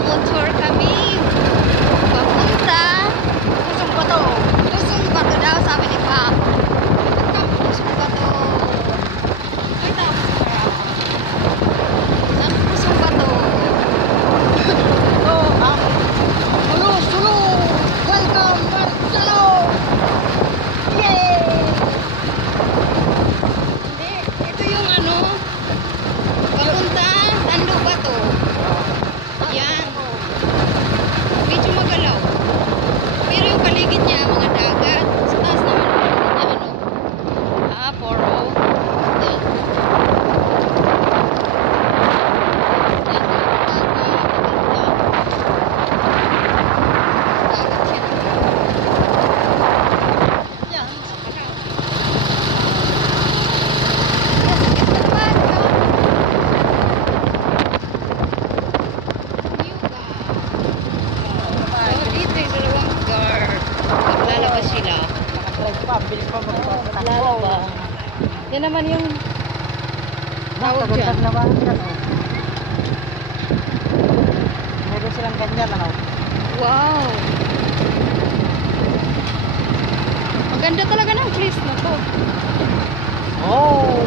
Nagmamotor kami. Papunta. Pusong pa to. Pusong Bato daw, sabi ni Pa. Pusong Bato. Ay, tapos marama. Ang Pusong Bato. So, Sulu, Sulu. Welcome, Sulu. Yay! Hindi, ito yung ano, papunta Tando Bato. Yan. Medyo magalaw. Pero yung paligid niya, mga dagat. Sa taas naman, paligid niya, ano, poro. Yan. Yan, maganda. Dagat siya. Yan, magalaw. Dito yung dalawang car. Maglalabas sila. Nakadrive pa, bilis pa magpapatakbo. Lalabas. Yan naman yung tawag dyan. Nakagandang naman yan, oh. Meron silang ganyan, ano? Wow. Maganda talaga ng place na to. Oh!